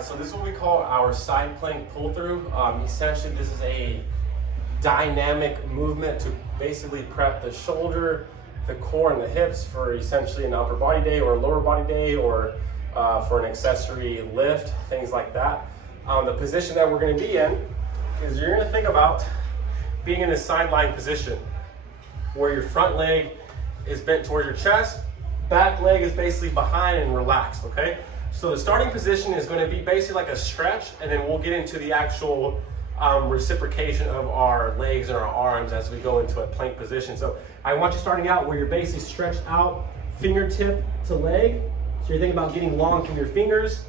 right, so this is what we call our side plank pull through. Essentially, this is a dynamic movement to basically prep the shoulder, the core, and the hips for essentially an upper body day or a lower body day, or for an accessory lift, things like that. The position that we're going to be in is you're going to think about being in a sideline position where your front leg is bent towards your chest, back leg is basically behind and relaxed, okay? So the starting position is going to be basically like a stretch, and then we'll get into the actual reciprocation of our legs and our arms as we go into a plank position. So I want you starting out where you're basically stretched out fingertip to leg. So you're thinking about getting long from your fingers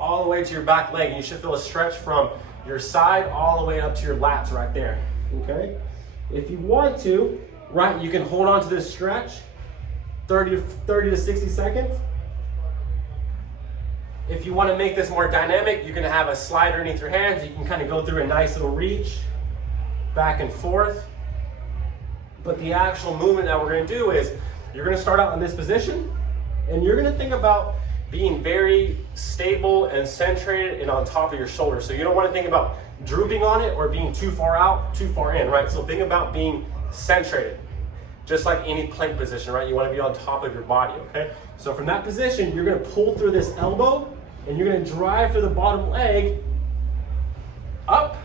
all the way to your back leg, and you should feel a stretch from your side all the way up to your lats right there, okay? If you want to, right, you can hold on to this stretch 30 to 60 seconds. If you want to make this more dynamic, you're going to have a slide underneath your hands. You can kind of go through a nice little reach back and forth. But the actual movement that we're going to do is you're going to start out in this position, and you're going to think about being very stable and centrated and on top of your shoulders. So you don't want to think about drooping on it or being too far out, too far in, right? So think about being centrated, just like any plank position, right? You want to be on top of your body, okay? So from that position, you're going to pull through this elbow, and you're going to drive through the bottom leg up.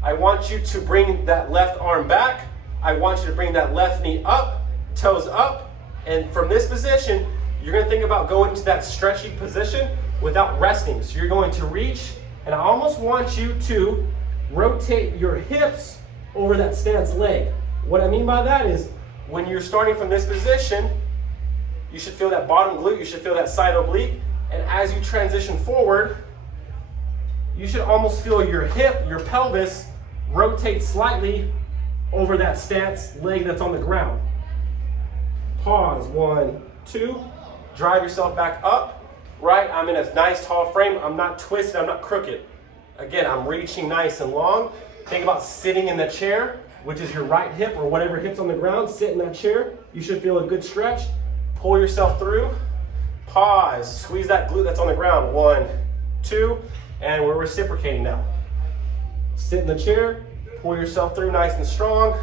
I want you to bring that left arm back. I want you to bring that left knee up, toes up. And from this position, you're going to think about going to that stretchy position without resting. So you're going to reach, and I almost want you to rotate your hips over that stance leg. What I mean by that is when you're starting from this position, you should feel that bottom glute, you should feel that side oblique. And as you transition forward, you should almost feel your hip, your pelvis rotate slightly over that stance leg that's on the ground. Pause, 1, 2. Drive yourself back up, right? I'm in a nice tall frame. I'm not twisted, I'm not crooked. Again, I'm reaching nice and long. Think about sitting in the chair, which is your right hip or whatever hip's on the ground. Sit in that chair. You should feel a good stretch. Pull yourself through. Pause. Squeeze that glute that's on the ground. 1, 2, and we're reciprocating now. Sit in the chair. Pull yourself through nice and strong.